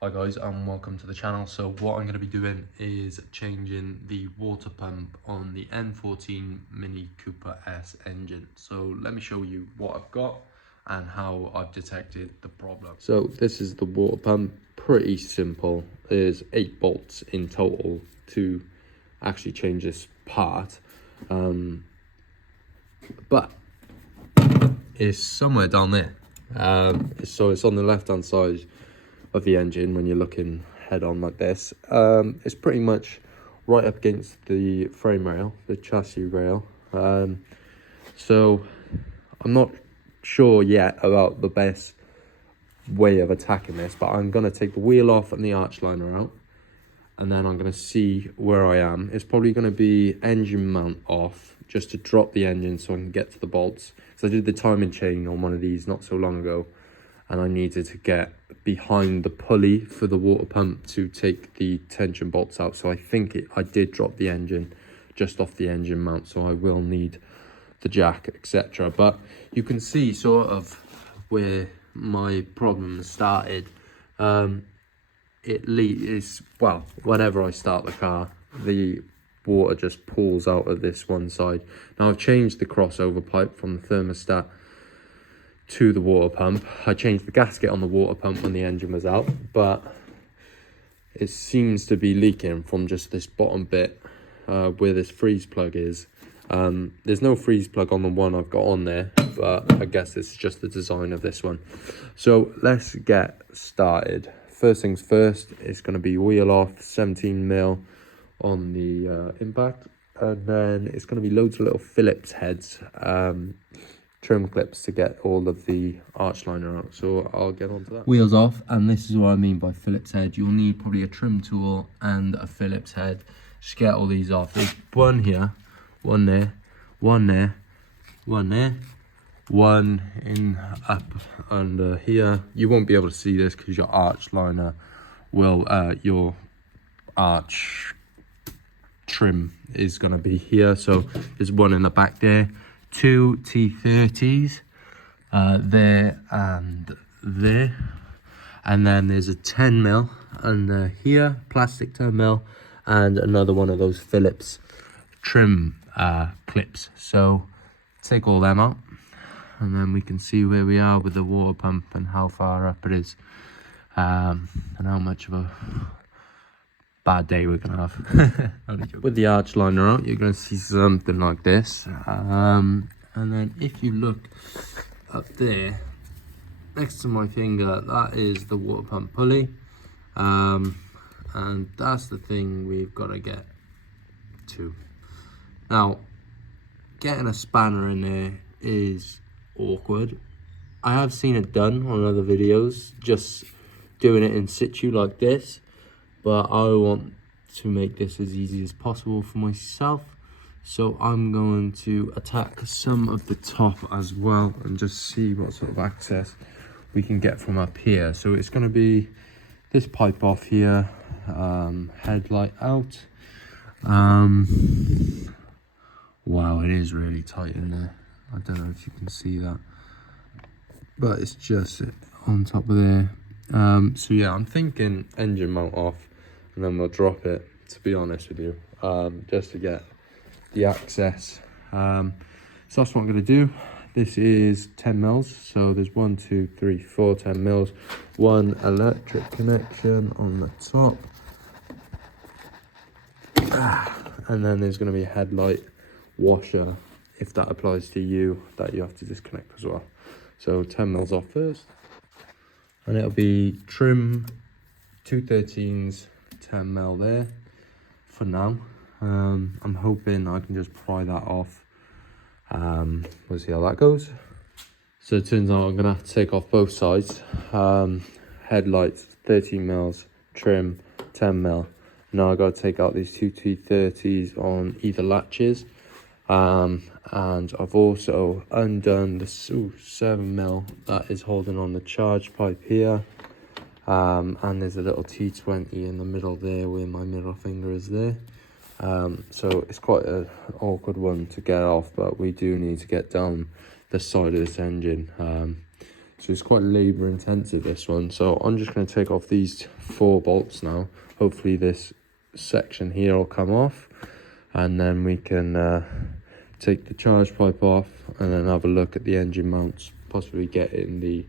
Hi guys and welcome to the channel. So what I'm going to be doing is changing the water pump on the N14 Mini Cooper S engine. So let me show you what I've got and how I've detected the problem. So this is the water pump, pretty simple. There's 8 bolts in total to actually change this part, but it's somewhere down there. So it's on the left hand side of the engine when you're looking head on like this. It's pretty much right up against the frame rail, the chassis rail. So I'm not sure yet about the best way of attacking this, but I'm going to take the wheel off and the arch liner out, and then I'm going to see where I am. It's probably going to be engine mount off, just to drop the engine so I can get to the bolts. So I did the timing chain on one of these not so long ago, and I needed to get behind the pulley for the water pump to take the tension bolts out. So I think I did drop the engine just off the engine mount, so I will need the jack, etc. But you can see sort of where my problem started. Well, whenever I start the car, the water just pools out of this one side. Now I've changed the crossover pipe from the thermostat to the water pump. I changed the gasket on the water pump when the engine was out, but it seems to be leaking from just this bottom bit where this freeze plug is. There's no freeze plug on the one I've got on there, but I guess it's just the design of this one. So let's get started. First things first, it's going to be wheel off, 17mm on the impact, and then it's going to be loads of little Phillips heads, trim clips to get all of the arch liner out. So I'll get onto that. Wheels off, and this is what I mean by Phillips head. You'll need probably a trim tool and a Phillips head. Just get all these off. There's one here, one there, one there, one there, one in up under here. You won't be able to see this because your arch liner will your arch trim is going to be here. So there's one in the back there, 2 T30s there and there, and then there's a 10mm under here, plastic 10mm, and another one of those Phillips trim clips. So take all them out, and then we can see where we are with the water pump and how far up it is, and how much of a bad day we're gonna have. With the arch liner out, you're gonna see something like this, and then if you look up there next to my finger, that is the water pump pulley, and that's the thing we've got to get to. Now, getting a spanner in there is awkward. I have seen it done on other videos, just doing it in situ like this, but I want to make this as easy as possible for myself. So I'm going to attack some of the top as well and just see what sort of access we can get from up here. So it's going to be this pipe off here, headlight out. Wow, it is really tight in there. I don't know if you can see that, but it's just on top of there. So yeah, I'm thinking engine mount off, and then we'll drop it, to be honest with you, just to get the access. So that's what I'm going to do. This is 10mm, so there's 1 2 3 4 10mm, one electric connection on the top, and then there's going to be a headlight washer, if that applies to you, that you have to disconnect as well. So 10mm off first, and it'll be trim 213s, 10mm there for now. I'm hoping I can just pry that off. We'll see how that goes. So it turns out I'm gonna have to take off both sides. Headlights 13mm, trim 10mm. Now I got to take out these 2 T30s on either latches, and I've also undone the 7mm that is holding on the charge pipe here, and there's a little T20 in the middle there where my middle finger is there. So it's quite an awkward one to get off, but we do need to get down the side of this engine. So it's quite labour intensive, this one. So I'm just going to take off these 4 bolts now. Hopefully this section here will come off, and then we can take the charge pipe off and then have a look at the engine mounts, possibly getting the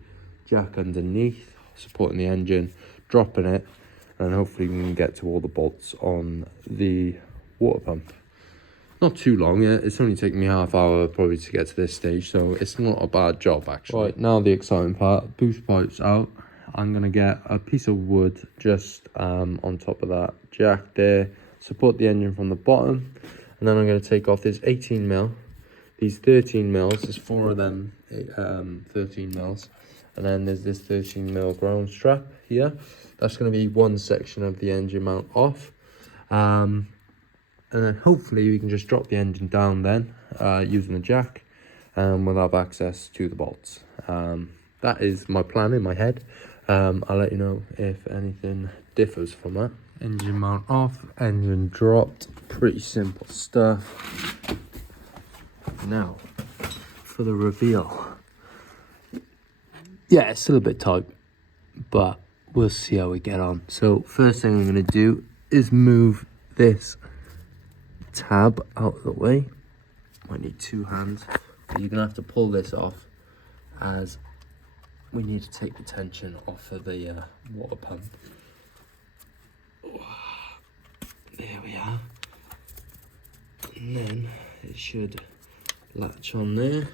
jack underneath, supporting the engine, dropping it, and hopefully we can get to all the bolts on the water pump. Not too long yet, it's only taken me half hour probably to get to this stage, so it's not a bad job actually. Right, now the exciting part, boost pipes out. I'm going to get a piece of wood just on top of that jack there, support the engine from the bottom, and then I'm going to take off this 18mm, these 13mm, there's 4 of them 13mm, and then there's this 13mm ground strap here. That's going to be one section of the engine mount off. And then hopefully we can just drop the engine down then using the jack, and we'll have access to the bolts. That is my plan in my head. I'll let you know if anything differs from that. Engine mount off, engine dropped, pretty simple stuff. Now for the reveal. Yeah, it's still a bit tight, but we'll see how we get on. So first thing I'm going to do is move this tab out of the way. Might need 2 hands, but you're gonna have to pull this off as we need to take the tension off of the water pump. There we are, and then it should latch on there.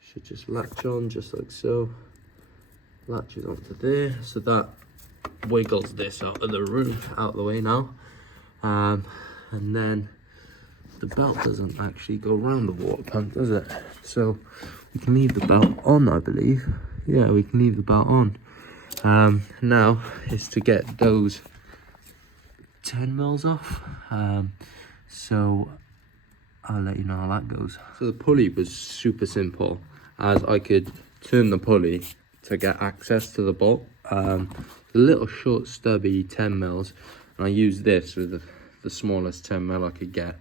Should just latch on just like so, latches onto there, so that wiggles this out of the room, out of the way now. And then the belt doesn't actually go around the water pump, does it? So we can leave the belt on, I believe. Yeah, we can leave the belt on. Now is to get those 10mm off. So I'll let you know how that goes. So the pulley was super simple, as I could turn the pulley to get access to the bolt. A little short stubby 10mm, and I used this with the smallest 10mm I could get,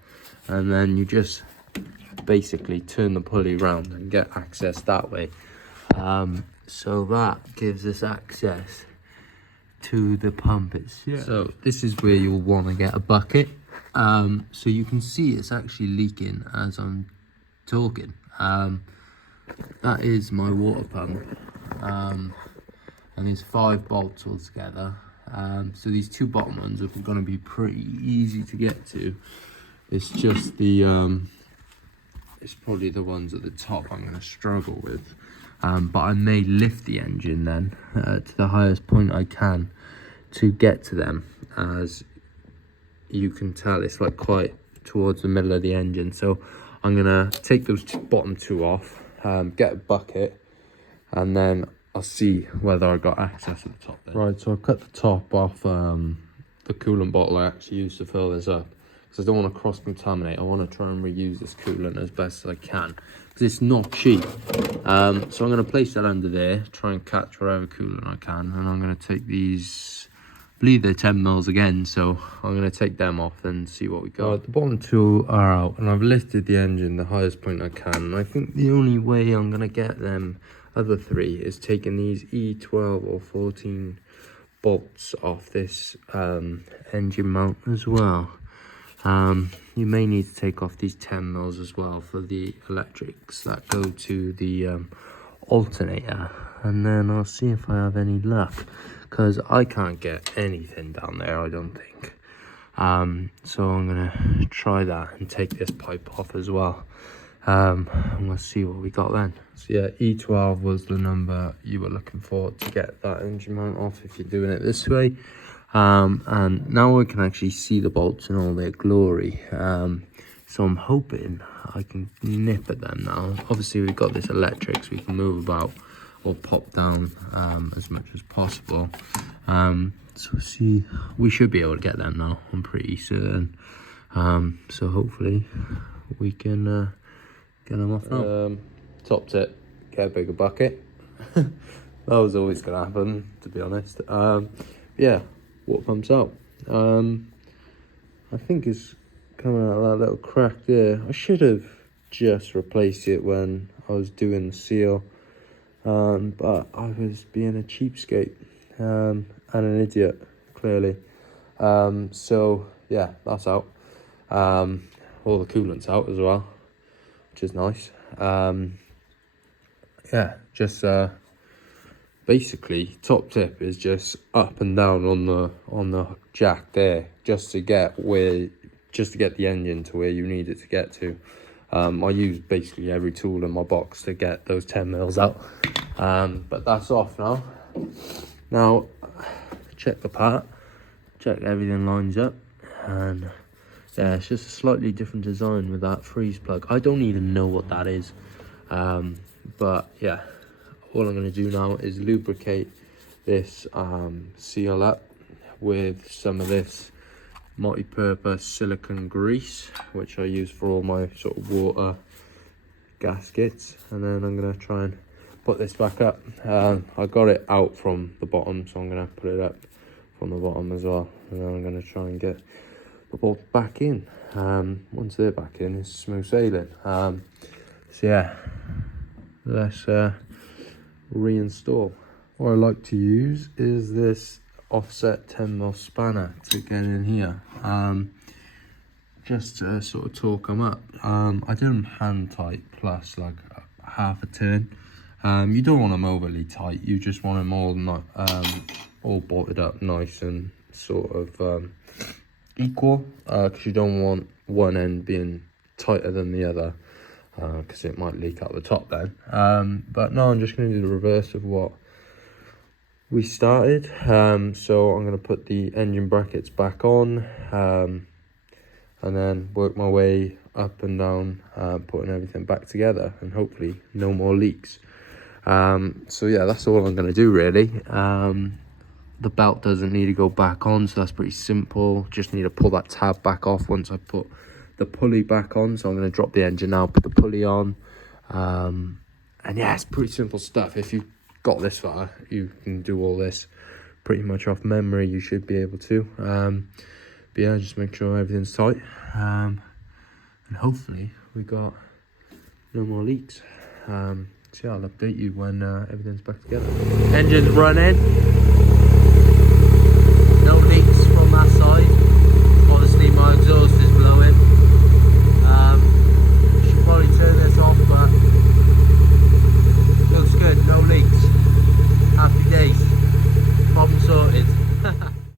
and then you just basically turn the pulley around and get access that way. So that gives us access to the pump itself. So this is where you'll want to get a bucket. So you can see it's actually leaking as I'm talking. That is my water pump, and there's 5 bolts altogether. So these 2 bottom ones are going to be pretty easy to get to. It's just the it's probably the ones at the top I'm going to struggle with, but I may lift the engine then to the highest point I can to get to them. As you can tell, it's like quite towards the middle of the engine, so I'm going to take those bottom 2 off, get a bucket, and then I'll see whether I got access at the top there. Right, so I cut the top off the coolant bottle I actually used to fill this up, because I don't want to cross-contaminate. I want to try and reuse this coolant as best as I can, because it's not cheap. So I'm going to place that under there, try and catch whatever coolant I can, and I'm going to take these, I believe they're 10mm again, so I'm going to take them off and see what we got. Right, the bottom 2 are out, and I've lifted the engine the highest point I can, and I think the only way I'm going to get them other 3 is taking these E12 or 14 bolts off this engine mount as well. You may need to take off these 10mm as well for the electrics that go to the alternator, and then I'll see if I have any luck, because I can't get anything down there, I don't think. So I'm gonna try that and take this pipe off as well. And we'll see what we got then. So yeah, E12 was the number you were looking for to get that engine mount off if you're doing it this way. And now we can actually see the bolts in all their glory. So I'm hoping I can nip at them now. Obviously we've got this electric, so we can move about or pop down as much as possible. So see, we should be able to get them now, I'm pretty certain. So hopefully we can get them off now. Top tip, get a bigger bucket. That was always going to happen, to be honest. Yeah, water pump's out. I think it's coming out of that little crack there. I should have just replaced it when I was doing the seal. but I was being a cheapskate and an idiot, clearly. So yeah, that's out. All the coolant's out as well, which is nice. Yeah, just basically top tip is just up and down on the jack there, just to get the engine to where you need it to get to. I use basically every tool in my box to get those 10 mils out, but that's off now. Now check the part, check everything lines up, and yeah, it's just a slightly different design with that freeze plug. I don't even know what that is, but yeah, all I'm going to do now is lubricate this seal up with some of this multi-purpose silicone grease, which I use for all my sort of water gaskets, and then I'm going to try and put this back up. I got it out from the bottom, so I'm going to put it up from the bottom as well, and then I'm going to try and get the bolt back in. Once they're back in, it's smooth sailing. So yeah, let's reinstall. What I like to use is this offset 10mm spanner to get in here, just to sort of torque them up. I do them hand tight plus like half a turn. You don't want them overly tight, you just want them all bolted up nice and sort of equal, because you don't want one end being tighter than the other, because it might leak out the top then. But no, I'm just going to do the reverse of what we started. So I'm going to put the engine brackets back on, and then work my way up and down, putting everything back together, and hopefully no more leaks. So yeah, that's all I'm going to do really. The belt doesn't need to go back on, so that's pretty simple. Just need to pull that tab back off once I put the pulley back on. So I'm going to drop the engine now, put the pulley on, and yeah, it's pretty simple stuff. If you got this far, you can do all this pretty much off memory. You should be able to. But yeah, just make sure everything's tight, and hopefully we got no more leaks. So yeah, I'll update you when everything's back together. Engine's running.